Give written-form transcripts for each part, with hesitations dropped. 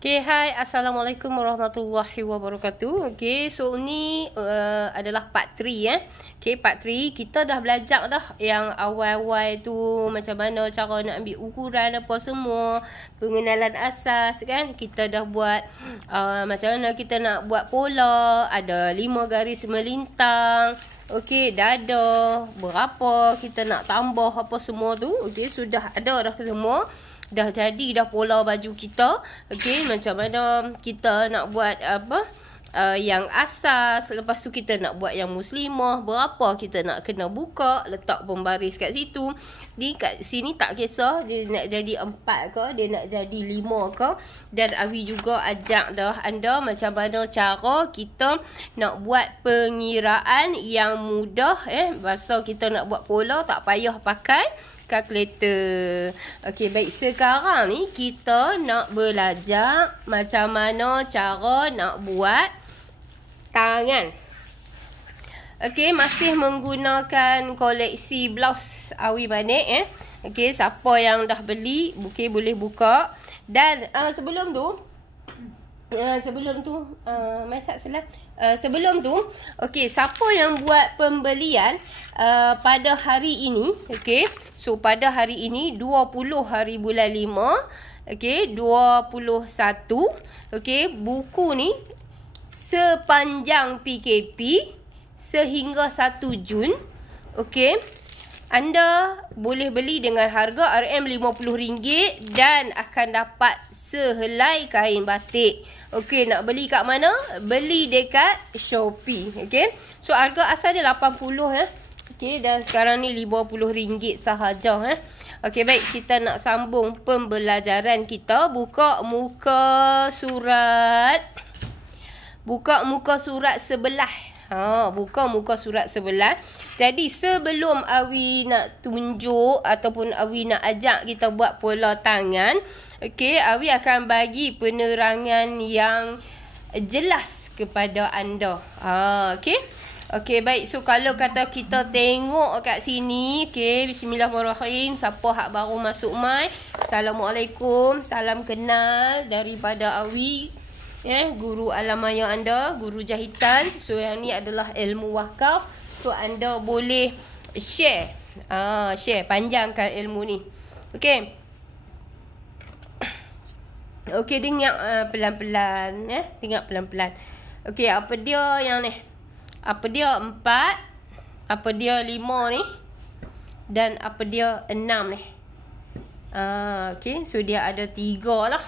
Okay, hai. Assalamualaikum warahmatullahi wabarakatuh. Okay, so ni adalah part 3 Okay, part 3 kita dah belajar dah yang awal-awal tu macam mana cara nak ambil ukuran apa semua, pengenalan asas kan. Kita dah buat macam mana kita nak buat pola, ada 5 garis melintang. Okey, dada, berapa kita nak tambah apa semua tu. Okey, sudah ada dah semua. Dah jadi dah pola baju kita. Okey, macam mana kita nak buat apa? Yang asas. Lepas tu kita nak buat yang muslimah. Berapa kita nak kena buka. Letak pembaris kat situ. Di kat sini tak kisah. Dia nak jadi 4 ke. Dia nak jadi 5 ke. Dan Awi juga ajak dah anda macam mana cara kita nak buat pengiraan yang mudah. Masa kita nak buat pola tak payah pakai kalkulator. Okey, baik. Sekarang ni kita nak belajar macam mana cara nak buat tangan. Okey, masih menggunakan koleksi blouse Awi Banik Okey, siapa yang dah beli, boleh buka. Dan sebelum tu masak salah. Sebelum tu, okey, siapa yang buat pembelian pada hari ini, okey. So pada hari ini 20 hari bulan 5, okey, 21, okey, buku ni sepanjang PKP sehingga 1 Jun, okey. Anda boleh beli dengan harga RM50 dan akan dapat sehelai kain batik. Okey, nak beli kat mana? Beli dekat Shopee. Okey. So harga asal dia 80 Okey, dan sekarang ni RM50 sahaja Okey, baik, kita nak sambung pembelajaran kita. Buka muka surat sebelah. Buka muka surat sebelah. Jadi sebelum Awi nak tunjuk ataupun Awi nak ajak kita buat pola tangan, okey, Awi akan bagi penerangan yang jelas kepada anda. Okey. Okey, baik. So kalau kata kita tengok kat sini, okey, bismillahirrahmanirrahim. Siapa hak baru masuk mai? Assalamualaikum. Salam kenal daripada Awi. Guru alam maya anda, guru jahitan. So yang ni adalah ilmu wakaf. So anda boleh share. Share, panjangkan ilmu ni. Okey. Okey, dengar pelan-pelan Dengar pelan-pelan. Okey, apa dia yang ni? Apa dia 4? Apa dia 5 ni? Dan apa dia 6 ni? Okey, so dia ada 3 lah.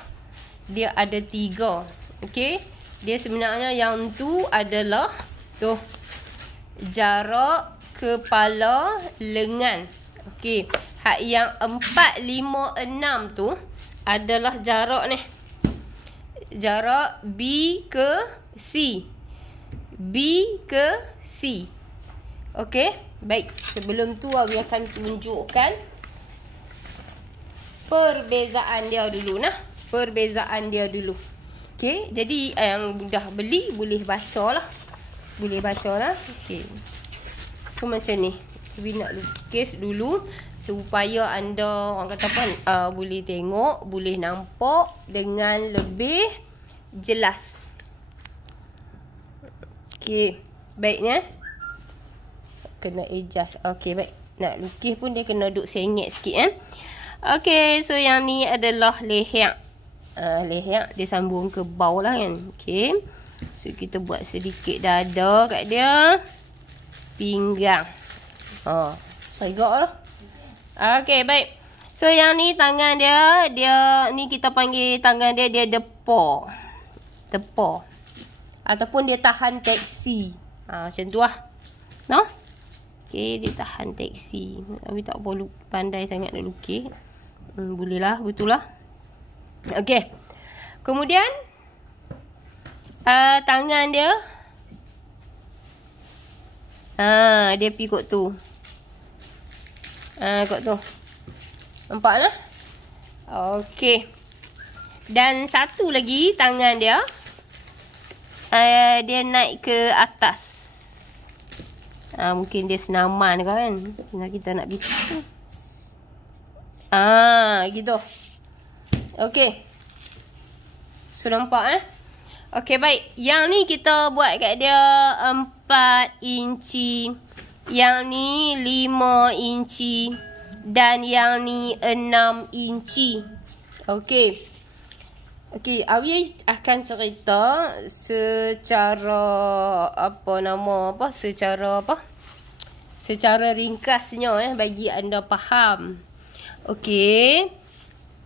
Dia ada 3. Okey, dia sebenarnya yang tu adalah tu jarak kepala lengan. Okey, hak yang 4, 5, 6 tu adalah jarak ni. Jarak B ke C. B ke C. Okey, baik. Sebelum tu Awi akan tunjukkan perbezaan dia dulu Perbezaan dia dulu. Okey, jadi yang dah beli boleh baca lah. Okey. So macam ni. Awi nak lukis dulu supaya anda, orang kata apa, boleh tengok, boleh nampak dengan lebih jelas. Okey, baiknya. Kena adjust. Okey, baik. Nak lukis pun dia kena duk sengit sikit Okey, so yang ni adalah leher. Leher dia sambung ke bawah lah kan. Okey. So kita buat sedikit dada kat dia. Pinggang. Segak lah. Okey, baik. So yang ni tangan dia ni kita panggil tangan dia depa. Ataupun dia tahan teksi. Macam tu lah. No? Okey, dia tahan teksi. Tapi tak perlu pandai sangat nak lukis. Boleh lah, betul lah. Okey. Kemudian tangan dia dia pergi kot tu. Kot tu. Nampak lah? Okey. Dan satu lagi tangan dia dia naik ke atas. Mungkin dia senaman kan. Kita nak bikin. Gitu. Okey. So nampak Okey, baik. Yang ni kita buat kat dia 4 inci. Yang ni 5 inci. Dan yang ni 6 inci. Okey. Okey, Awi akan cerita secara secara ringkasnya bagi anda faham. Okey.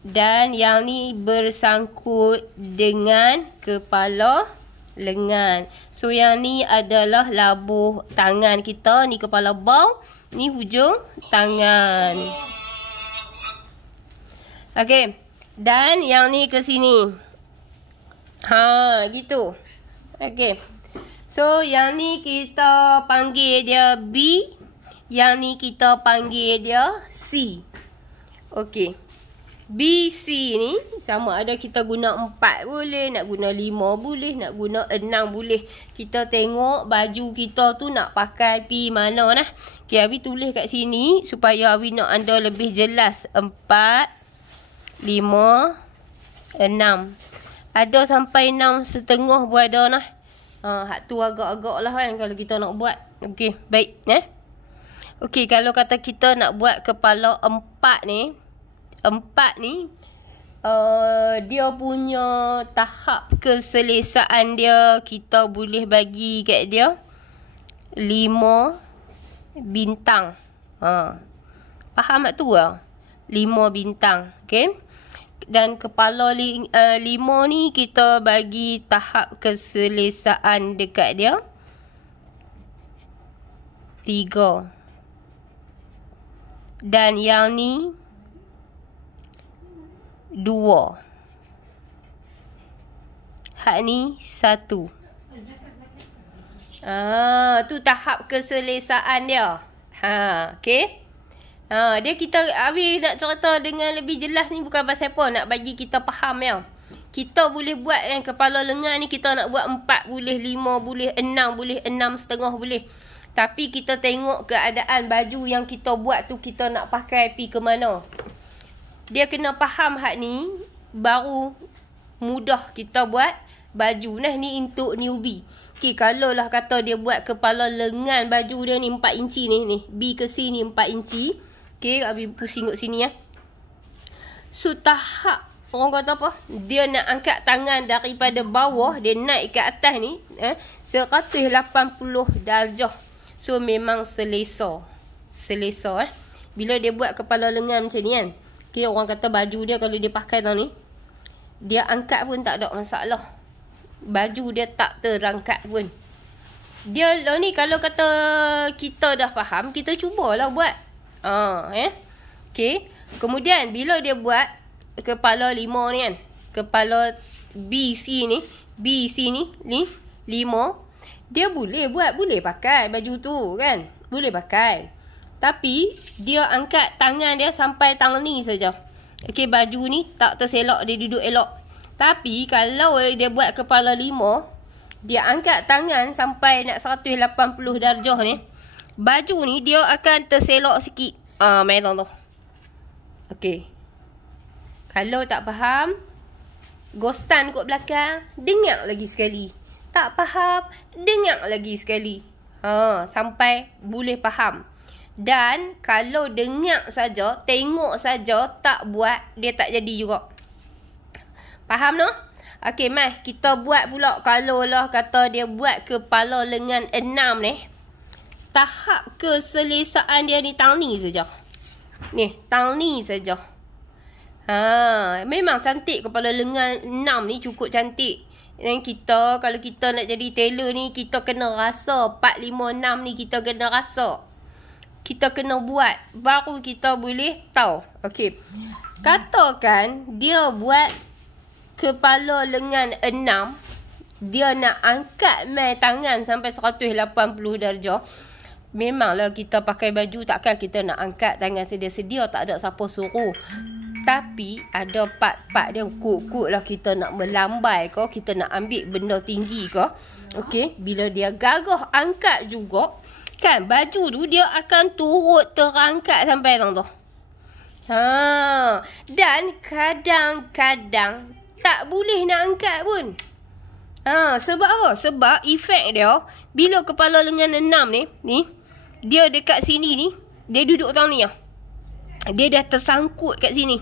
Dan yang ni bersangkut dengan kepala lengan. So yang ni adalah labuh tangan kita. Ni kepala bau. Ni hujung tangan. Okey. Dan yang ni ke sini. Gitu. Okey. So yang ni kita panggil dia B. Yang ni kita panggil dia C. Okey. BC ni sama ada kita guna 4 boleh, nak guna 5 boleh, nak guna 6 boleh. Kita tengok baju kita tu nak pakai pi mana nah. Okay, Abi tulis kat sini supaya Abi nak anda lebih jelas. 4, 5, 6. Ada sampai 6,5 pun ada nah. Hak tu agak-agak lah kan kalau kita nak buat. Okey, baik Okey, kalau kata kita nak buat kepala 4 ni. 4 ni dia punya tahap keselesaan dia kita boleh bagi kat dia 5 bintang. Faham tak tu 5 bintang. Okey. Dan kepala 5 ni kita bagi tahap keselesaan dekat dia 3. Dan yang ni 2. Hak ni 1. Tu tahap keselesaan dia. Okey. Dia kita Abi nak cerita dengan lebih jelas ni bukan pasal apa, nak bagi kita faham ya. Kita boleh buat yang kepala lengan ni kita nak buat 4 boleh, 5 boleh, 6 boleh, 6,5 boleh. Tapi kita tengok keadaan baju yang kita buat tu kita nak pakai pi ke mana. Dia kena faham hak ni baru mudah kita buat baju. Nah ni untuk newbie. Okey, kalau lah kata dia buat kepala lengan baju dia ni 4 inci ni. B ke C ni 4 inci. Okey, Abi pusing kat sini So tahap orang kata apa? Dia nak angkat tangan daripada bawah, dia naik ke atas ni 180 darjah. So memang selesa. Bila dia buat kepala lengan macam ni kan. Okay, orang kata baju dia kalau dia pakai tau ni, dia angkat pun tak ada masalah. Baju dia tak terangkat pun. Dia lah ni kalau kata kita dah faham, kita cubalah buat. Okay. Kemudian bila dia buat kepala 5 ni kan. Kepala BC ni 5. Dia boleh buat, boleh pakai baju tu kan. Boleh pakai. Tapi dia angkat tangan dia sampai tang ni saja. Okey, baju ni tak terselok, dia duduk elok. Tapi kalau dia buat kepala 5, dia angkat tangan sampai nak 180 darjah ni, baju ni dia akan terselok sikit. Memang tu. Okey. Kalau tak faham, ghostan kat belakang, dengar lagi sekali. Tak faham, dengar lagi sekali. Sampai boleh faham. Dan kalau dengar saja, tengok saja, tak buat, dia tak jadi juga. Faham no? Okey, mai kita buat pula. Kalau lah kata dia buat kepala lengan 6 ni, tahap keselesaan dia ni tang ni saja. Ni, tang ni saja. Memang cantik kepala lengan 6 ni, cukup cantik. Dan kita, kalau kita nak jadi tailor ni, kita kena rasa 4, 5, 6 ni kita kena rasa. Kita kena buat, baru kita boleh tahu. Okey. Katakan dia buat kepala lengan 6, dia nak angkat mai tangan sampai 180 darjah. Memanglah kita pakai baju, takkan kita nak angkat tangan sedia-sedia, tak ada siapa suruh. Tapi ada part-part dia, kut-kut lah kita nak melambai ke, kita nak ambil benda tinggi ke. Okey, bila dia gagah angkat juga, kan baju tu dia akan turut terangkat sampai tang tu. Dan kadang-kadang tak tak boleh nak angkat pun. Sebab apa? Sebab efek dia, bila kepala lengan 6 ni, dia dekat sini ni, dia duduk tang ni. Dia dah tersangkut kat sini.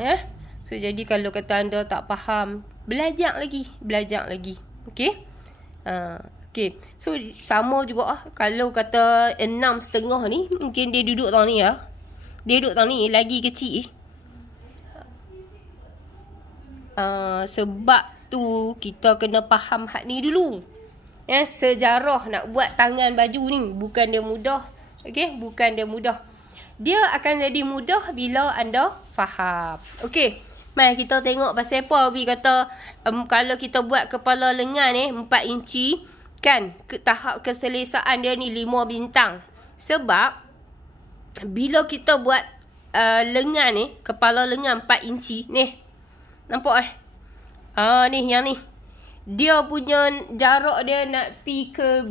Ya. So, jadi kalau kata anda tak faham, belajar lagi. Okey? Okey. So, sama juga kalau kata 6,5 ni, mungkin dia duduk tang ni ya. Dia duduk tang ni, lagi kecil. Sebab tu, kita kena faham hak ni dulu. Ya, sejarah nak buat tangan baju ni, bukan dia mudah. Okey? Bukan dia mudah. Dia akan jadi mudah bila anda faham. Okey. Mari kita tengok pasal apa Abi kata kalau kita buat kepala lengan 4 inci kan tahap keselesaan dia ni 5 bintang. Sebab bila kita buat lengan kepala lengan 4 inci ni. Nampak ni yang ni. Dia punya jarak dia nak pi ke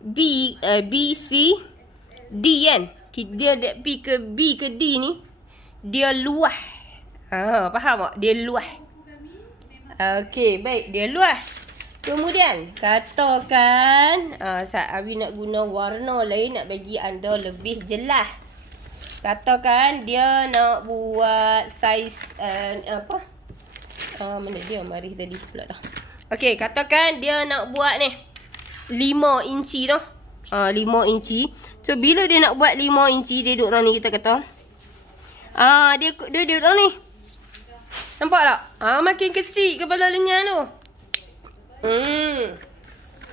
B C D kan. Dia nak pi ke B ke D ni. Dia luas. Faham tak? Dia luas. Okey, baik. Dia luas. Kemudian, katakan Abi nak guna warna lain nak bagi anda lebih jelas. Katakan dia nak buat saiz mana dia mari tadi pula dah. Okey, katakan dia nak buat ni 5 inci tu. 5 inci. So, bila dia nak buat 5 inci, dia duduk ni kita kata. Dia duduk ni. Nampak tak? Makin kecil kepala lengan tu.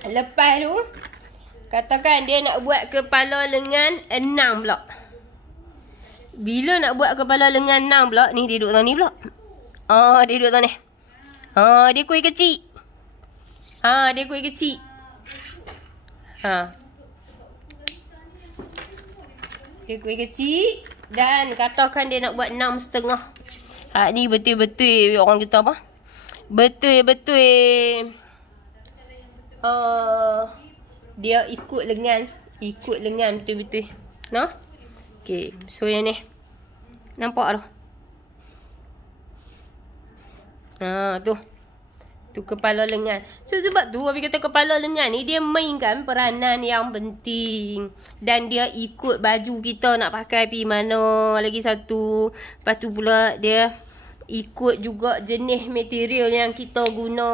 Lepas tu, katakan dia nak buat kepala lengan 6 pula. Bila nak buat kepala lengan 6 pula, ni dia duduk ni pula. Dia duduk ni. Dia kuih kecil. Dia kuih kecil. Dia kuih kecil. Dan katakan dia nak buat 6,5. Ni betul-betul orang kata apa? Betul-betul dia ikut lengan betul-betul. Nah. Okey, so yang ni. Nampak tu? Tu kepala lengan. So sebab tu Abi kata kepala lengan ni dia mainkan peranan yang penting. Dan dia ikut baju kita nak pakai pergi mana. Lagi satu. Lepas tu pula dia ikut juga jenis material yang kita guna.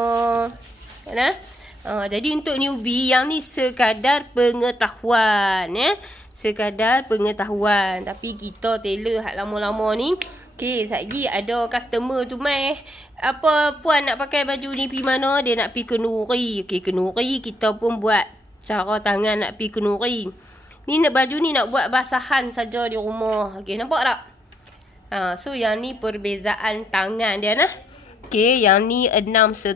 Kan? Jadi untuk newbie yang ni sekadar pengetahuan ya. Sekadar pengetahuan. Tapi kita tailor hak lama-lama ni. Okey, sekejap ada customer tu mai. Puan nak pakai baju ni pergi mana? Dia nak pergi Kenuri. Okey, Kenuri kita pun buat cara tangan nak pergi Kenuri. Ni baju ni nak buat basahan saja di rumah. Okey, nampak tak? So yang ni perbezaan tangan dia nah. Okey, yang ni 6,5.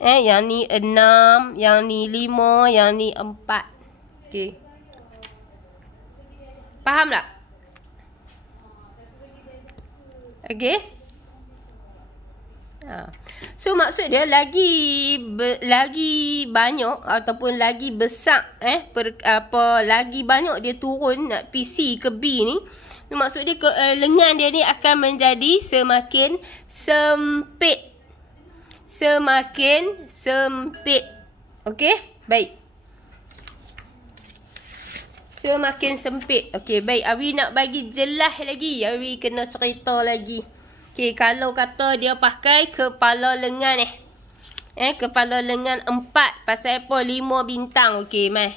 Yang ni 6, yang ni 5, yang ni 4. Okey. Faham tak? Okey. So maksud dia lagi banyak ataupun lagi besar lagi banyak dia turun nak PC ke B ni. Maksud dia lengan dia ni akan menjadi semakin sempit. Semakin sempit. Okey? Baik. Semakin sempit. Okey, baik. Abi nak bagi jelas lagi. Abi kena cerita lagi. Okey, kalau kata dia pakai kepala lengan kepala lengan 4. Pasal apa 5 bintang. Okey, mai.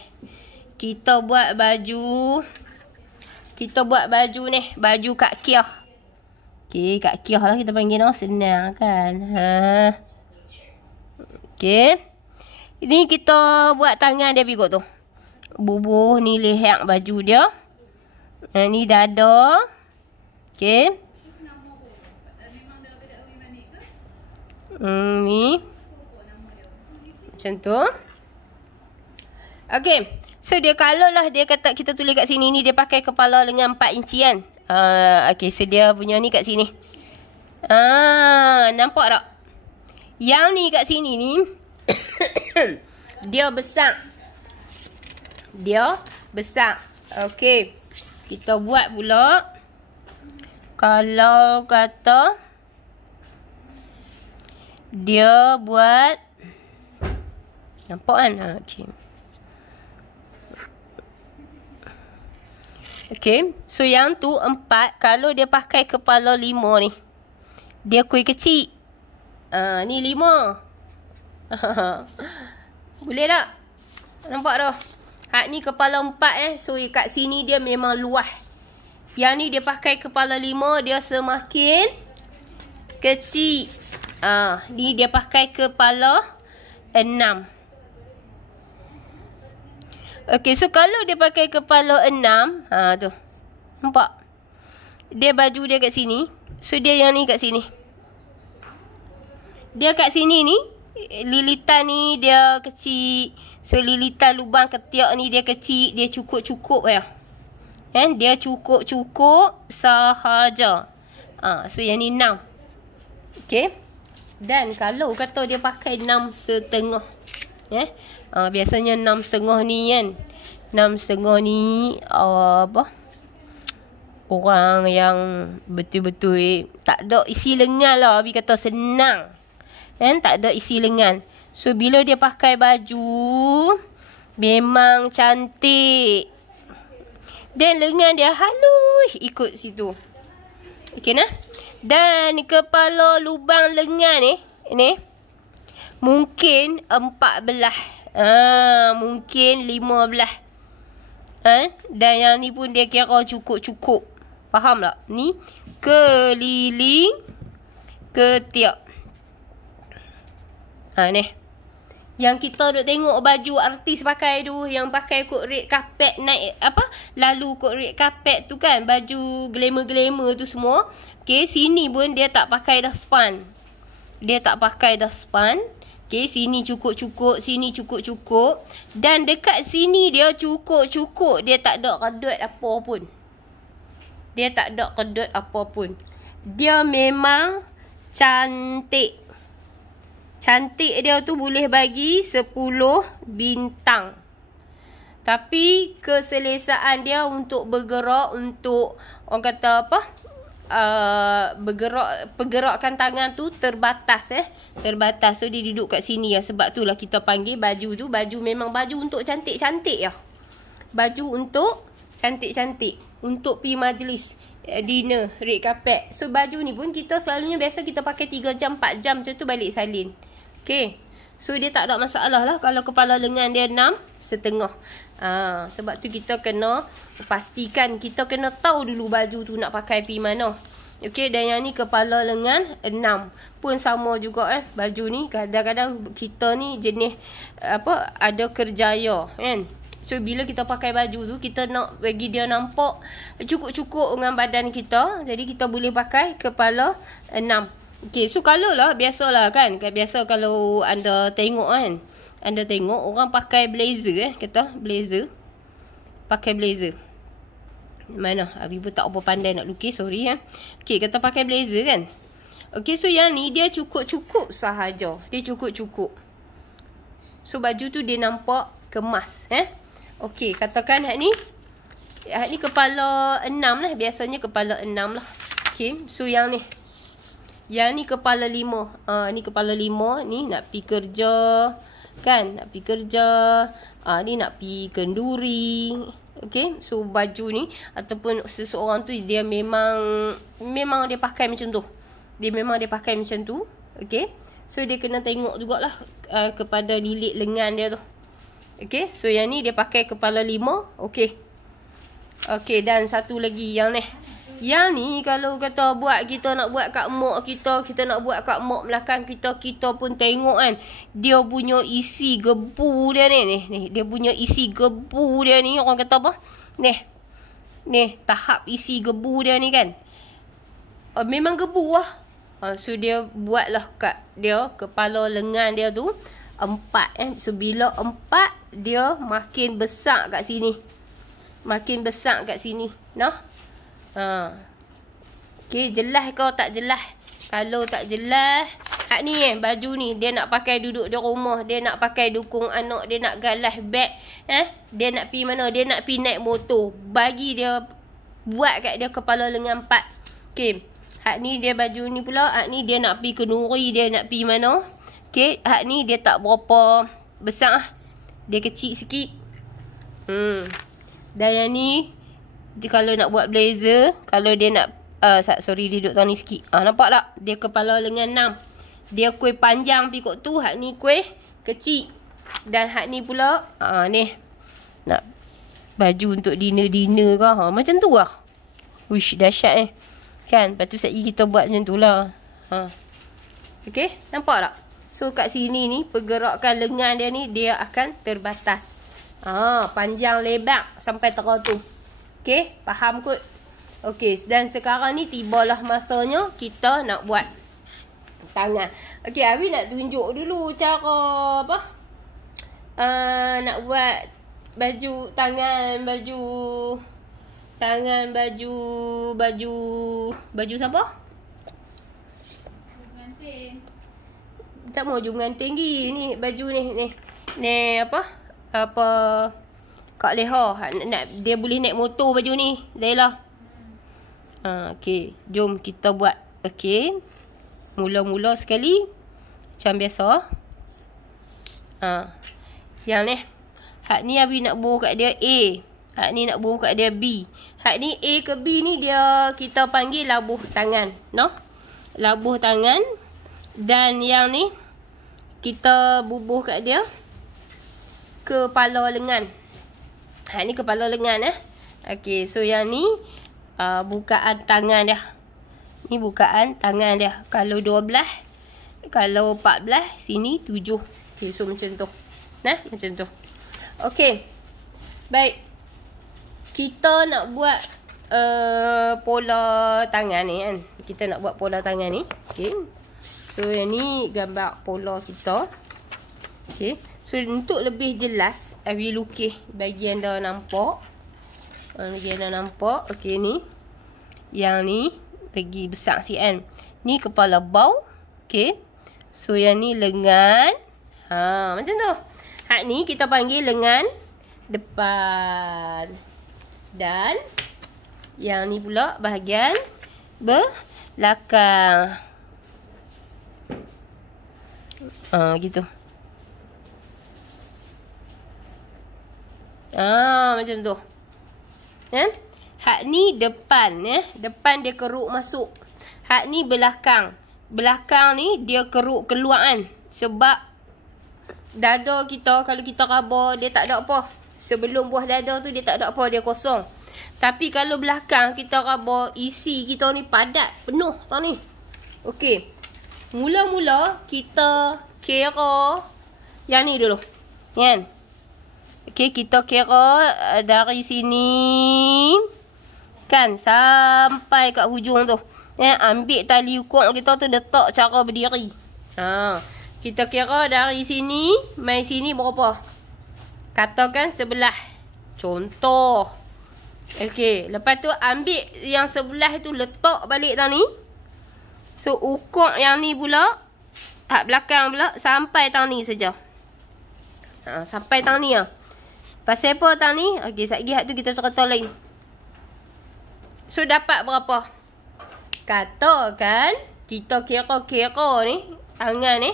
Kita buat baju. Kita buat baju ni. Baju Kak Kiah. Okey, Kak Kiah lah kita panggil no. Senang kan. Okey. Ini kita buat tangan dia pikut tu. Bubuh ni leher baju dia. Ni dada. Okey. Ni. Macam tu. Okey. So dia kalau lah dia kata kita tulis kat sini ni dia pakai kepala lengan 4 inci kan. Okey, so dia punya ni kat sini. Nampak tak? Yang ni kat sini ni dia besar. Dia besar. Okey. Kita buat pula Kalau kata dia buat, nampak kan? Okey. Okey. So yang tu 4. Kalau dia pakai kepala 5 ni, dia kuih kecil. Ni 5. Boleh tak? Nampak dah? Hak ni kepala 4 So kat sini dia memang luas. Yang ni dia pakai kepala 5, dia semakin kecil. Ni dia pakai kepala 6. Okey, so kalau dia pakai kepala 6, tu. Nampak? Dia baju dia kat sini. So dia yang ni kat sini. Dia kat sini ni, lilitan ni dia kecil. So lilitan lubang ketiak ni dia kecil, dia cukup-cukup ya. Dia cukup-cukup sahaja. So yang ni 6. Okey. Dan kalau kata dia pakai 6,5. Biasanya 6,5 ni kan. 6,5 ni orang yang betul-betul tak ada isi lengan lah. Abi kata senang. Tak ada isi lengan. So bila dia pakai baju, memang cantik. Dan lengan dia halus ikut situ. Okey nah. Dan kepala lubang lengan ni mungkin 14. Mungkin 15. Dan yang ni pun dia kira cukup-cukup. Faham tak? Ni keliling ketiak. Ni yang kita duk tengok baju artis pakai tu, yang pakai kot red carpet naik lalu kot red carpet tu kan, baju glamour-glamour tu semua. Okey, sini pun dia tak pakai dustpan. Okey, sini cukup-cukup, sini cukup-cukup, dan dekat sini dia cukup-cukup, dia tak ada kedut apa pun. Dia memang cantik. Cantik dia tu boleh bagi 10 bintang. Tapi keselesaan dia untuk bergerak, untuk orang kata pergerakan tangan tu terbatas. Terbatas. So dia duduk kat sini ya. Sebab itulah kita panggil baju tu, baju memang baju untuk cantik-cantik ya. Baju untuk cantik-cantik, untuk pergi majlis dinner, red carpet. So baju ni pun kita selalunya biasa kita pakai 3 jam, 4 jam macam tu balik salin. Okey. So dia tak ada masalah lah kalau kepala lengan dia 6,5. Sebab tu kita kena pastikan, kita kena tahu dulu baju tu nak pakai pergi mana. Okey, dan yang ni kepala lengan 6. Pun sama juga baju ni kadang-kadang kita ni jenis ada kerjaya kan. So bila kita pakai baju tu, kita nak bagi dia nampak cukup-cukup dengan badan kita. Jadi kita boleh pakai kepala 6. Okey, so kalau lah biasalah kan. Biasa kalau anda tengok kan, anda tengok orang pakai blazer kata blazer. Pakai blazer. Mana? Abi pun tak apa pandai nak lukis, sorry Okey, kata pakai blazer kan. Okey, so yang ni dia cukup-cukup sahaja. Dia cukup-cukup. So baju tu dia nampak kemas Okey, katakan hak ni kepala 6 lah. Biasanya kepala 6 lah. Okey, so yang ni kepala 5. Ni kepala 5. Ni nak pergi kerja. Kan? Nak pergi kerja. Ni nak pergi kenduri. Okay? So, baju ni. Ataupun seseorang tu, dia memang dia pakai macam tu. Dia pakai macam tu. Okay? So, dia kena tengok jugalah kepada lilit lengan dia tu. Okay? So, yang ni dia pakai kepala 5. Okay. Okay, dan satu lagi yang ni. Yang ni kalau kata kita nak buat kat mak kita nak buat kat mak belakang kita pun tengok kan. Dia punya isi gebu dia ni. Dia punya isi gebu dia ni, orang kata apa? Ni tahap isi gebu dia ni kan. Memang gebu lah. So dia buatlah kat dia kepala lengan dia tu 4 So bila 4 dia makin besar kat sini. Nah. Okay, jelas kau tak jelas? Kalau tak jelas, hak ni baju ni dia nak pakai duduk di rumah, dia nak pakai dukung anak, dia nak galas beg, dia nak pergi mana? Dia nak pergi naik motor. Bagi dia buat kat dia kepala lengan 4. Okey. Hak ni dia baju ni pula. Hak ni dia nak pergi ke Nuri. Dia nak pergi mana. Okey. Hak ni dia tak berapa besar. Dia kecil sikit. Dan yang ni. Dia kalau nak buat blazer. Kalau dia nak. Sorry dia duduk tahun ni sikit. Nampak tak? Dia kepala lengan 6. Dia kuih panjang pergi kot tu. Hak ni kuih kecil. Dan hak ni pula. Ni. Nak baju untuk dinner-dinner ke. Macam tu lah. Wish dahsyat kan. Lepas tu sekali kita buat macam tu lah. Okay. Nampak tak? So kat sini ni. Pergerakan lengan dia ni. Dia akan terbatas. Panjang lebar. Sampai terang tu. Okay. Faham kot? Okay. Dan sekarang ni. Tibalah masanya. Kita nak buat tangan. Okay. Abi nak tunjuk dulu. Cara apa? Nak buat baju tangan. Baju siapa? Pengantin. Tak mau jungan tinggi ni baju ni. Ni apa? Kak Leha nak dia boleh naik motor baju ni. Dahlah. Okey, jom kita buat. Okey. Mula-mula sekali macam biasa. Yang ni. Hak ni Abi nak buruh kat dia A. Hak ni nak buruh kat dia B. Hak ni A ke B ni dia kita panggil labuh tangan. No? Labuh tangan. Dan yang ni kita bubuh kat dia kepala lengan. Hak ni kepala lengan Okey, so yang ni bukaan tangan dia. Ni bukaan tangan dia. Kalau 12, kalau 14, sini 7. Okey, so macam tu. Macam tu. Okey. Baik. Kita nak buat pola tangan ni kan. Kita nak buat pola tangan ni. Okey. So yang ni gambar pola kita. Okey. So untuk lebih jelas, Abi lukis bagi anda nampak. Bagi anda nampak. Okey ni. Yang ni bagi besar sikit kan. Ni kepala bau. Okey. So yang ni lengan. Macam tu. Hak ni kita panggil lengan depan. Dan yang ni pula bahagian belakang. Gitu. Macam tu. Hak ni depan Depan dia keruk masuk. Hak ni belakang. Belakang ni dia keruk keluar kan. Sebab dada kita kalau kita raba dia tak ada apa. Sebelum buah dada tu dia tak ada apa, dia kosong. Tapi kalau belakang kita raba, isi kita ni padat, penuh tau ni. Okey. Mula-mula kita kira yang ni dulu. Kan? Okey, kita kira dari sini kan sampai kat hujung tu. Ambil tali ukur kita tu letak cara berdiri. Kita kira dari sini mai sini berapa? Katakan sebelah. Contoh. Okey, lepas tu ambil yang sebelah tu letak balik tau ni. So ukur yang ni pula, hak belakang pula sampai tang ni saja. Sampai tang ni Pasal apa tang ni? Okey, sekejap hak tu kita cerita lain. So dapat berapa? Katakan kita kira ni, tangan ni,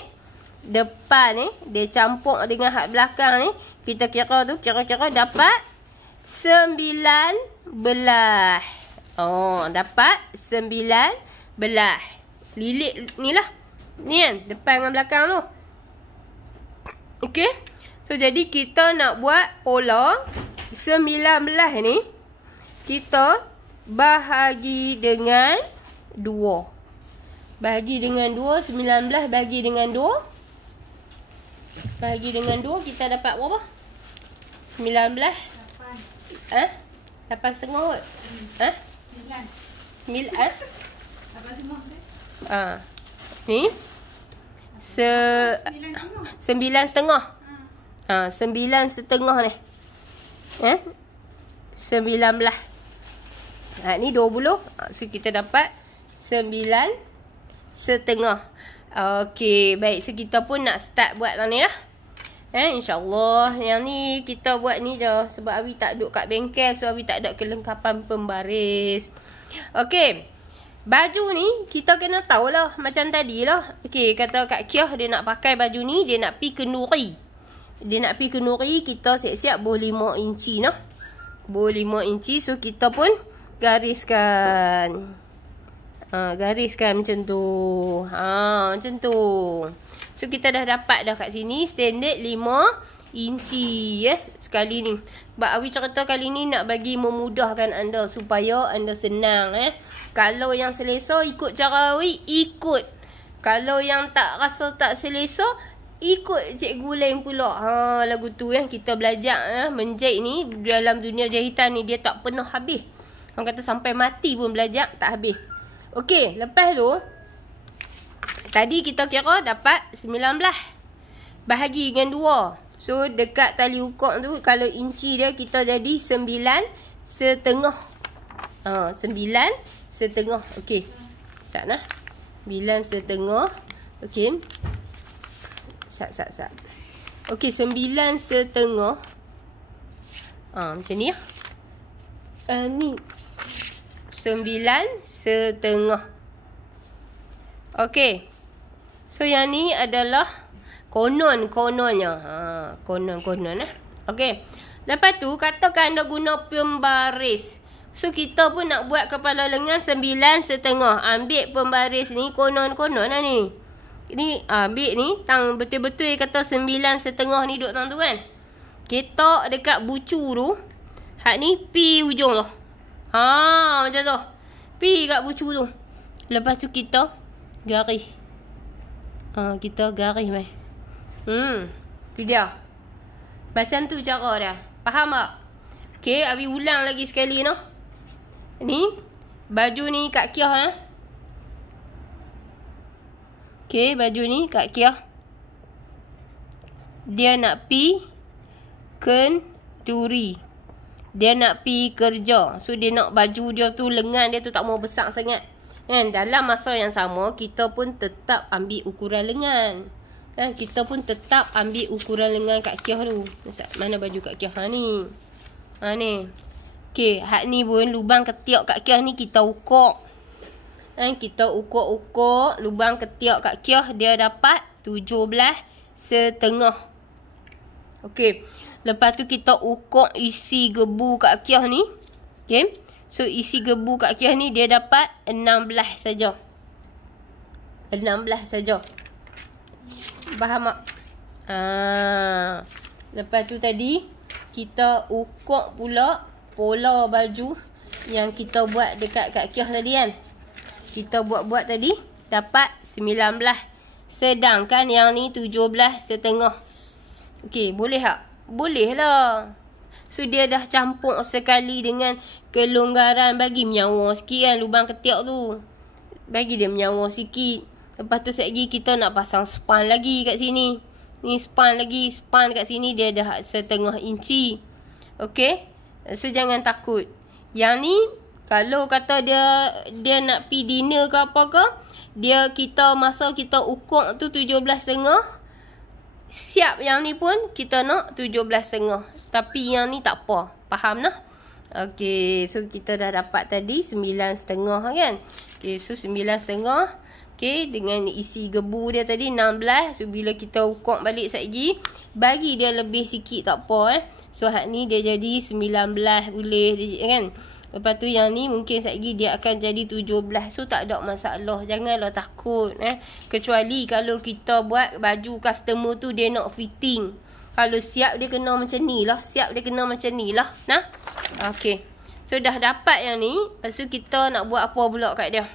depan ni, dia campur dengan hak belakang ni. Kita kira tu, kira-kira dapat 9 belah. Dapat 9 belah. Lilit ni lah. Ni kan, depan dengan belakang tu. Okey. So, jadi kita nak buat pola 9 belah ni. Kita bahagi dengan 2. Bahagi dengan 2, 19 bahagi dengan 2. Bahagi dengan 2, kita dapat berapa? 19. 8. 8 setengah kot? 9. 9. 8 setengah. Ni. 9 setengah. 9 setengah ni. 9 belah. Ni 20. So, kita dapat 9 setengah. Okey, baik. So, kita pun nak start buat ni lah. InsyaAllah. Yang ni kita buat ni je. Sebab Abi tak duduk kat bengkel. So, Abi tak ada kelengkapan pembaris. Okey. Baju ni kita kena tahulah macam tadi lah. Okey, kata Kak Kiah dia nak pakai baju ni, dia nak pi kenduri. Dia nak pi kenduri, kita siap-siap boh 5 inci noh. Boh 5 inci, so kita pun gariskan. Gariskan macam tu. Macam tu. So kita dah dapat dah kat sini standard 5 inci sekali ni. Sebab Awi cerita kali ni nak bagi memudahkan anda supaya anda senang Kalau yang selesa ikut cara Awi, ikut. Kalau yang tak rasa tak selesa, ikut cikgu lain pula. Lagu tu kita belajar menjahit ni dalam dunia jahitan ni dia tak pernah habis. Orang kata sampai mati pun belajar tak habis. Okey, lepas tu tadi kita kira dapat 19. Bahagi dengan 2. So dekat tali ukur tu kalau inci dia kita jadi 9,5. 9,5. Okey. Sat nah. 9,5. Okey. Sat. Okey, 9,5. Macam ni ni 9,5. Okey. So yang ni adalah kononnya. Konon. Okey. Lepas tu katakan anda guna pembaris. So kita pun nak buat kepala lengan 9,5. Ambil pembaris ni konon lah ni. Ni ambil ni tang betul-betul kata 9,5 ni duk tang tu kan. Kita dekat bucu tu. Hak ni pi ujung tu. Macam tu. Pi kat bucu tu. Lepas tu kita garis. Kita garis mai. Tu dia. Macam tu cara dia. Faham tak? Okey, Abi ulang lagi sekali noh. Ni baju ni Kak Kiah Okey, baju ni Kak Kiah. Dia nak pi kenduri. Dia nak pi kerja. So dia nak baju dia tu, lengan dia tu tak mau besar sangat. Kan? Dalam masa yang sama kita pun tetap ambil ukuran lengan. Kan? Kita pun tetap ambil ukuran lengan Kak Kiah tu. Mana baju Kak Kiah ni? Ni. Okey, hak ni pun lubang ketiak Kak Kiah ni kita ukur. Kita ukur lubang ketiak Kak Kiah dia dapat 17,5. Okey. Lepas tu kita ukur isi gebu Kak Kiah ni. Okey. So isi gebu Kak Kiah ni dia dapat 16 saja. 16 saja. Faham tak? Lepas tu tadi kita ukur pula pola baju yang kita buat dekat Kak Kiah tadi kan. Kita buat tadi dapat 19. Sedangkan yang ni 17,5. Okey, boleh tak? Boleh lah. So dia dah campur sekali dengan kelonggaran, bagi menyawa sikit kan lubang ketiak tu. Bagi dia menyawa sikit. Lepas tu sekejap lagi kita nak pasang span lagi kat sini. Ni span lagi. Span kat sini dia dah 1/2 inci. Okey. So jangan takut. Yang ni kalau kata dia nak pi dinner ke apa ke, masa kita ukur tu 17,5. Siap yang ni pun kita nak 17,5. Tapi yang ni tak apa. Faham nah? Okey, so kita dah dapat tadi 9,5 kan. Okey, so 9,5. Okey, dengan isi gebu dia tadi 16. So bila kita ukur balik sekejap lagi, bagi dia lebih sikit tak apa So hak ni dia jadi 19 boleh kan. Lepas tu yang ni mungkin sekejap lagi dia akan jadi 17. So tak ada masalah. Janganlah takut Kecuali kalau kita buat baju customer tu dia nak fitting. Kalau siap dia kena macam ni lah. Nah. Okey. So dah dapat yang ni. Lepas tu kita nak buat apa pula kat dia.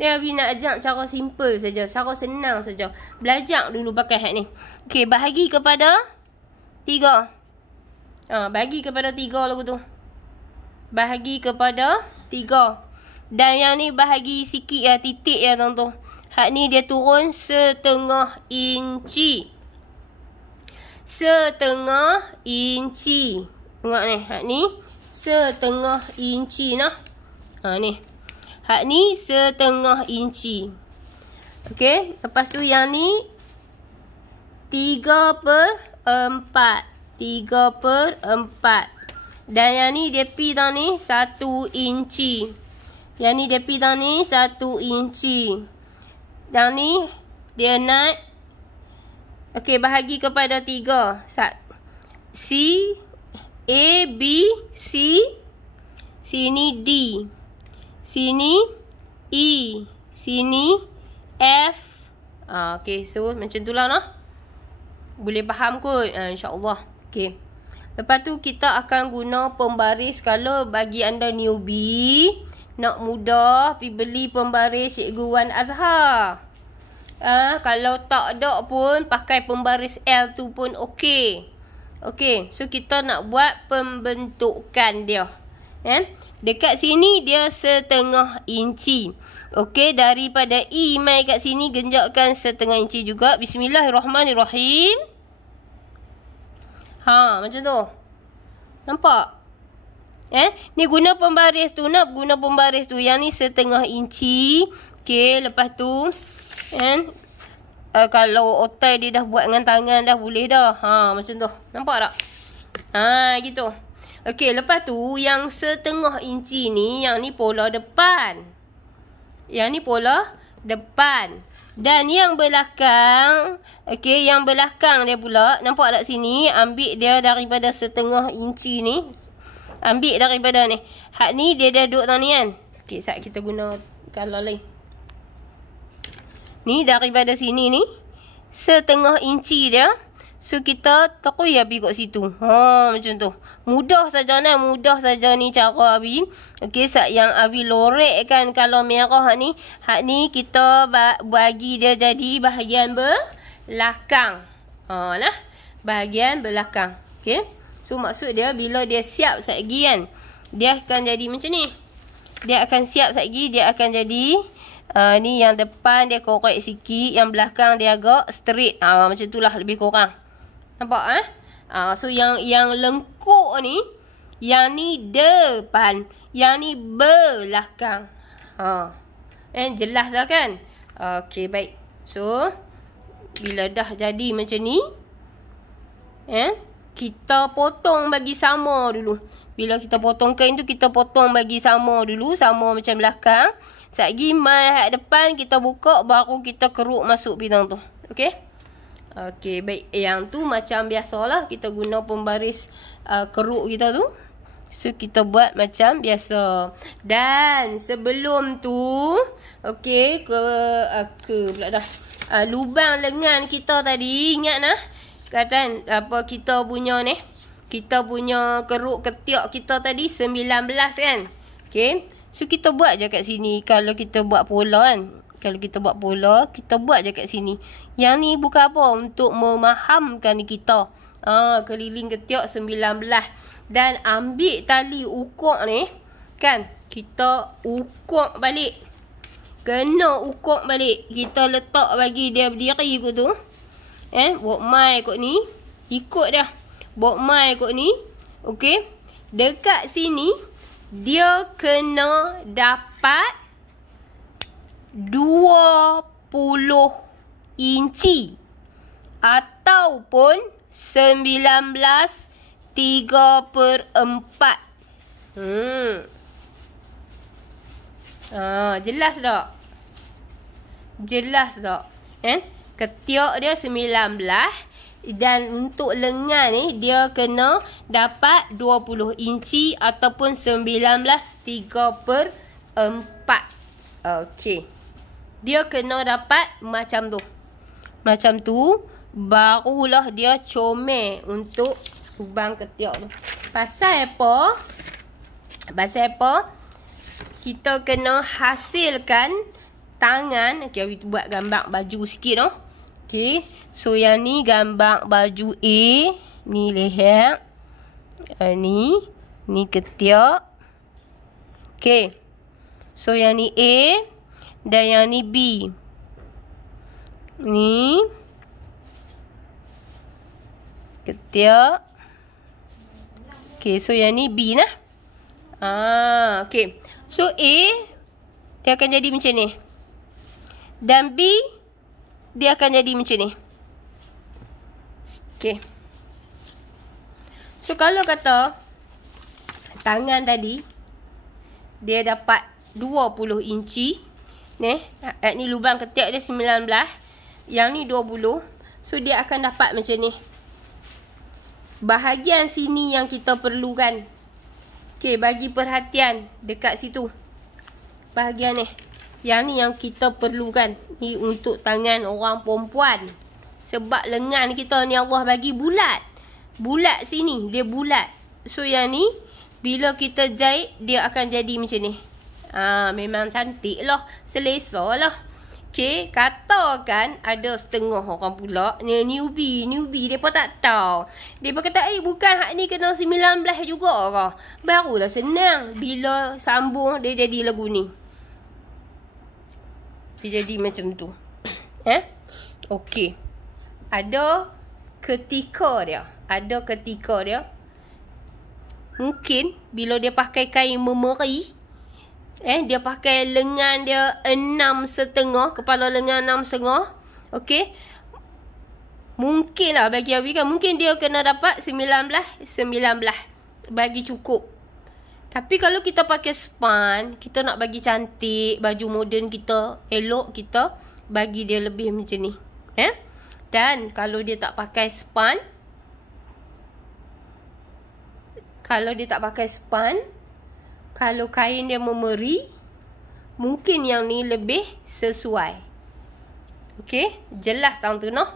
Dia Abi nak ajak cara simple saja. Cara senang saja. Belajar dulu pakai hak ni. Okey, bahagi kepada 3. Bagi kepada 3 lagu tu. Bahagi kepada 3. Dan yang ni bahagi sikit titik tuan-tuan. Hak ni dia turun 1/2 inci. 1/2 inci. Tengok ni. Hak ni 1/2 inci nah. Ni. Hak ni 1/2 inci. Okey. Lepas tu yang ni 3/4. 3/4. Dan yang ni dia pi tau ni 1 inci. Yang ni dia pi tang ni 1 inci. Yang ni dia nak okey, bahagi kepada 3. C, A, B, C. Sini D. Sini E. Sini F. Okey, so macam tu lah noh. Boleh faham kot, insya-Allah. Okey. Lepas tu kita akan guna pembaris. Kalau bagi anda newbie nak mudah, pergi beli pembaris Cikgu Wan Azhar. Kalau tak ada pun pakai pembaris L tu pun okey. Okey, so kita nak buat pembentukan dia. Dekat sini dia 1/2 inci. Okey, daripada E mai kat sini genjakkan 1/2 inci juga. Bismillahirrahmanirrahim. Macam tu. Nampak? Ni guna pembaris tu. Nak guna pembaris tu. Yang ni 1/2 inci. Okey, lepas tu kalau otai dia dah buat dengan tangan dah boleh dah. Macam tu. Nampak tak? Gitu. Okey, lepas tu yang 1/2 inci ni, yang ni pola depan. Yang ni pola depan. Dan yang belakang, okey, yang belakang dia pula, nampak tak sini? Ambil dia daripada 1/2 inci ni. Ambil daripada ni. Hak ni dia dah duduk tang ni kan. Okey, sekejap kita guna color lain. Ni daripada sini ni 1/2 inci dia. So kita takui Abi kat situ. Macam tu. Mudah saja nah, mudah saja ni cara Abi. Okey, yang Abi lorekkan kalau merah ni, hak ni kita bagi dia jadi bahagian belakang. Nah, bahagian belakang. Okey. So maksud dia bila dia siap satgi kan, dia akan jadi macam ni. Dia akan siap satgi, dia akan jadi ni yang depan dia korek sikit, yang belakang dia agak straight. Macam itulah lebih kurang. Nampak so yang lengkuk ni, yang ni depan, yang ni belakang. Jelas dah kan? Okey, baik. So bila dah jadi macam ni, kita potong bagi sama dulu. Bila kita potong kain tu, kita potong bagi sama dulu. Sama macam belakang. Satgi mai depan kita buka, baru kita keruk masuk bidang tu. Okey? Okey, baik. Yang tu macam biasalah. Kita guna pembaris keruk kita tu. So, kita buat macam biasa. Dan sebelum tu, okey, pula dah. Lubang lengan kita tadi, ingat nah? Kata apa kita punya ni, kita punya keruk ketiak kita tadi 19 kan. Okey, so kita buat je kat sini. Kalau kita buat pola kan, kalau kita buat pola, kita buat je kat sini. Yang ni bukan apa, untuk memahamkan kita. Keliling ketiak 19. Dan ambil tali ukuk ni kan, kita ukuk balik. Kena ukuk balik. Kita letak bagi dia berdiri kot tu. Buat mai kot ni. Ikut dah. Buat mai kot ni. Okey. Dekat sini, dia kena dapat 20 inci. Ataupun 19/3/4. Jelas tak? Jelas tak? Ketiak dia 19. Dan untuk lengan ni, dia kena dapat 20 inci ataupun 19/3/4. Okey. Dia kena dapat macam tu. Macam tu, barulah dia comel untuk lubang ketiak tu. Pasal apa? Pasal apa? Kita kena hasilkan tangan. Okey, kita buat gambar baju sikit tu. Okey, so yang ni gambar baju A, ni leher, ni ketiak. Okey, so yang ni A dan yang ni B. Ni ketiak. Okey, so yang ni B nah. Okey, so A dia akan jadi macam ni. Dan B dia akan jadi macam ni. Okey. So kalau kata tangan tadi dia dapat 20 inci. Ni lubang ketiak dia 19. Yang ni 20. So dia akan dapat macam ni. Bahagian sini yang kita perlukan. Okey, bagi perhatian dekat situ. Bahagian ni. Yang ni yang kita perlukan. Ni untuk tangan orang perempuan. Sebab lengan kita ni Allah bagi bulat. Bulat sini. Dia bulat. So yang ni, bila kita jahit, dia akan jadi macam ni. Memang cantik lah. Selesa lah. Okay, katakan ada setengah orang pula ni newbie, depa tak tahu. Depa kata, bukan hak ni kena 19 juga ke? Barulah senang bila sambung dia jadi lagu ni. Dia jadi macam tu. Okey. Ada ketika dia. Mungkin bila dia pakai kain memeri, dia pakai lengan dia 6,5, kepala lengan 6,5. Okey. Mungkin lah bagi Awi kan, mungkin dia kena dapat 19. Bagi cukup. Tapi kalau kita pakai span, kita nak bagi cantik, baju moden kita, elok kita, bagi dia lebih macam ni. Dan kalau dia tak pakai span, kalau kain dia memeri, mungkin yang ni lebih sesuai. Okey, jelas tahun tu noh.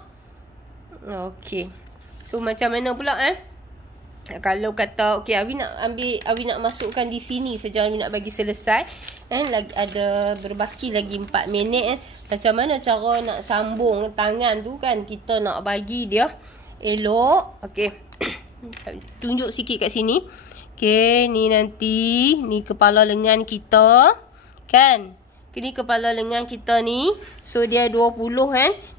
Okey. So macam mana pula kalau kata okey, Awi nak masukkan di sini saja, Awi nak bagi selesai. Lagi ada berbaki lagi 4 minit. Macam mana cara nak sambung tangan tu kan, kita nak bagi dia elok. Okey. Tunjuk sikit kat sini. Okey, ni nanti ni kepala lengan kita kan. Ini kepala lengan kita ni. So dia 20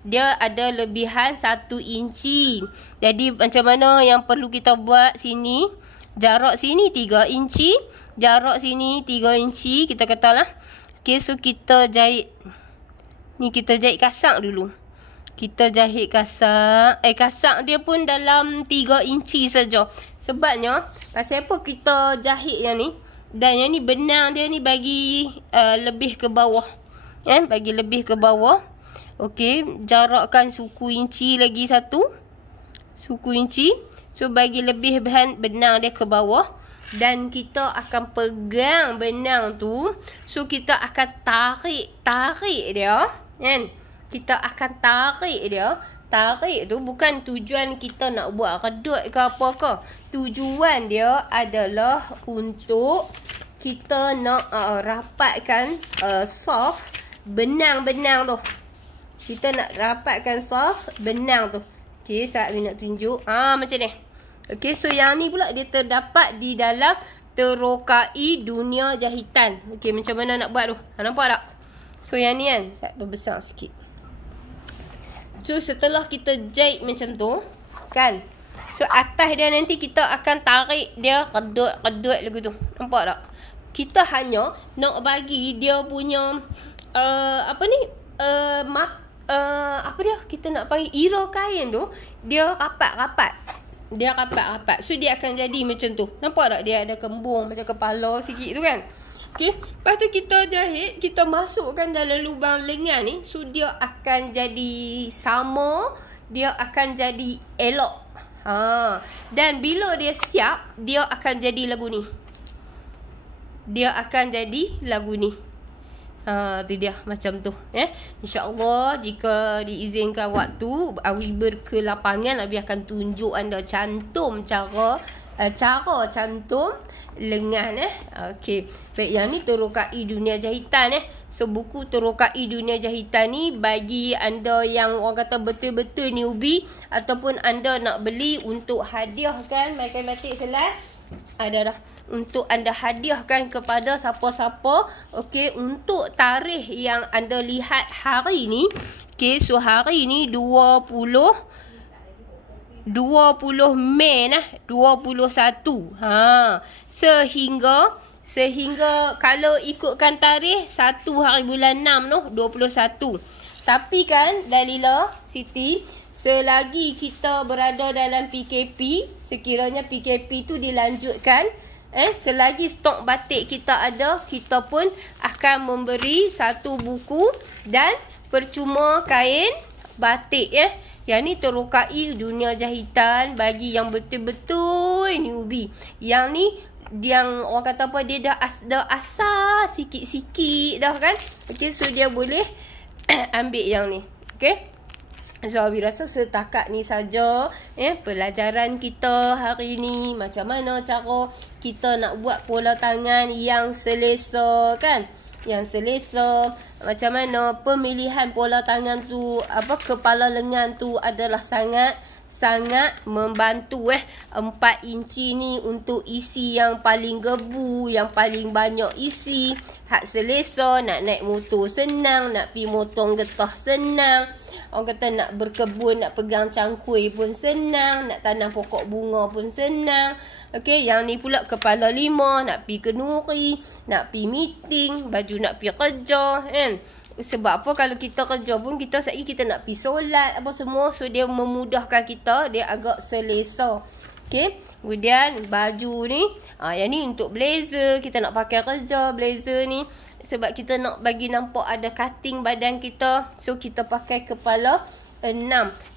Dia ada lebihan 1 inci. Jadi macam mana yang perlu kita buat sini? Jarak sini 3 inci. Jarak sini 3 inci. Kita katalah. Okey, so kita jahit. Ni kita jahit kasak dulu. Kita jahit kasak. Kasak dia pun dalam 3 inci saja. Sebabnya, pasal apa kita jahit yang ni? Dan yang ni benang dia ni bagi lebih ke bawah. Bagi lebih ke bawah. Okey, jarakkan suku inci lagi 1. Suku inci. So, bagi lebih benang dia ke bawah. Dan kita akan pegang benang tu. So, kita akan tarik dia. Kita akan tarik dia. Tarik tu bukan tujuan kita nak buat redut ke apa ke. Tujuan dia adalah untuk kita nak rapatkan soft benang-benang tu. Kita nak rapatkan soft benang tu. Okey, saat ni nak tunjuk. Macam ni. Okey, so yang ni pula dia terdapat di dalam Terokai Dunia Jahitan. Okey, macam mana nak buat tu? Nampak tak? So yang ni kan, saya berbesar sikit. So setelah kita jahit macam tu kan, so atas dia nanti kita akan tarik dia kedut lagu tu. Nampak tak? Kita hanya nak bagi dia punya kita nak bagi ira kain tu dia rapat-rapat. So dia akan jadi macam tu. Nampak tak? Dia ada kembung macam kepala sikit tu kan. Okey, lepas tu kita jahit, kita masukkan dalam lubang lengan ni. So dia akan jadi sama, dia akan jadi elok. Dan bila dia siap, dia akan jadi lagu ni. Tu dia macam tu. InsyaAllah jika diizinkan waktu, Awi ke lapangan, Awi akan tunjuk anda cantum cara cantum lengan. Okey. Baik, yang ni Terokai Dunia Jahitan. So buku Terokai Dunia Jahitan ni bagi anda yang orang kata betul-betul newbie ataupun anda nak beli untuk hadiahkan matematik selat. Ada dah. Untuk anda hadiahkan kepada siapa-siapa. Okey, untuk tarikh yang anda lihat hari ni. Okey, so hari ni 20 Mei 21. Sehingga kalau ikutkan tarikh 1 hari bulan 6 21. Tapi kan Dalila Siti, selagi kita berada dalam PKP, sekiranya PKP tu dilanjutkan selagi stok batik kita ada, kita pun akan memberi satu buku dan percuma kain batik Yang ni terokai dunia jahitan bagi yang betul-betul newbie. Yang ni yang orang kata apa, dia dah asal sikit-sikit dah kan. Okey, so dia boleh ambil yang ni. Okey. So, Abi rasa setakat ni saja pelajaran kita hari ni. Macam mana cara kita nak buat pola tangan yang selesa kan? Yang selesa. Macam mana pemilihan pola tangan tu, kepala lengan tu adalah sangat membantu 4 inci ni untuk isi yang paling gebu, yang paling banyak isi. Hak selesa, nak naik motor senang, nak pergi motong getah senang. Orang kata nak berkebun, nak pegang cangkui pun senang, nak tanam pokok bunga pun senang. Okey, yang ni pula kepala 5, nak pergi kenduri, nak pergi meeting, baju nak pergi kerja kan. Sebab apa, kalau kita kerja pun kita nak pergi solat apa semua, so dia memudahkan kita, dia agak selesa. Okey, kemudian baju ni, yang ni untuk blazer, kita nak pakai kerja blazer ni. Sebab kita nak bagi nampak ada cutting badan kita, so kita pakai kepala 6.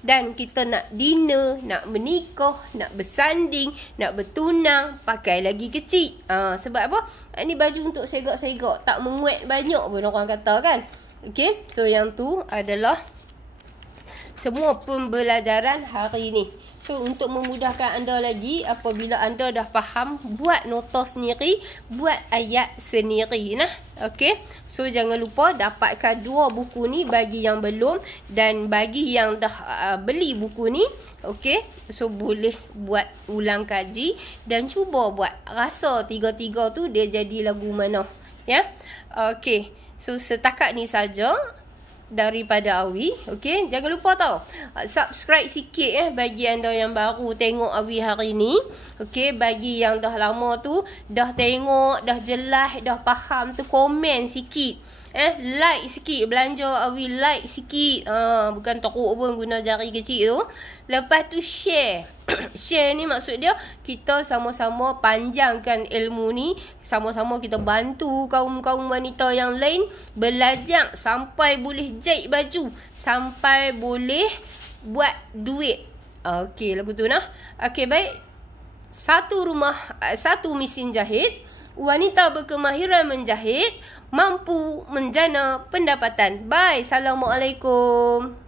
Dan kita nak dinner, nak menikah, nak bersanding, nak bertunang, pakai lagi kecil. Sebab apa? Ni baju untuk segak-segak, tak menguat banyak pun orang kata kan. Okey, so yang tu adalah semua pembelajaran hari ni. So, untuk memudahkan anda lagi, apabila anda dah faham, buat nota sendiri, buat ayat sendiri nah. Okey. So, jangan lupa dapatkan 2 buku ni bagi yang belum, dan bagi yang dah beli buku ni, okey. So, boleh buat ulang kaji dan cuba buat. Rasa 3-3 tu dia jadi lagu mana. Ya. Okey. So, setakat ni saja daripada Awi. Okey, jangan lupa tau, subscribe sikit bagi anda yang baru tengok Awi hari ni. Okey, bagi yang dah lama tu, dah tengok, dah jelas, dah faham tu, komen sikit. Like sikit, belanja Awi like sikit. Bukan teruk pun guna jari kecil tu. Lepas tu share. Share ni maksud dia kita sama-sama panjangkan ilmu ni, sama-sama kita bantu kaum-kaum wanita yang lain belajar sampai boleh jahit baju, sampai boleh buat duit. Okey, lagu tu nah. Okey, baik. Satu mesin jahit, wanita berkemahiran menjahit, mampu menjana pendapatan. Bye. Assalamualaikum.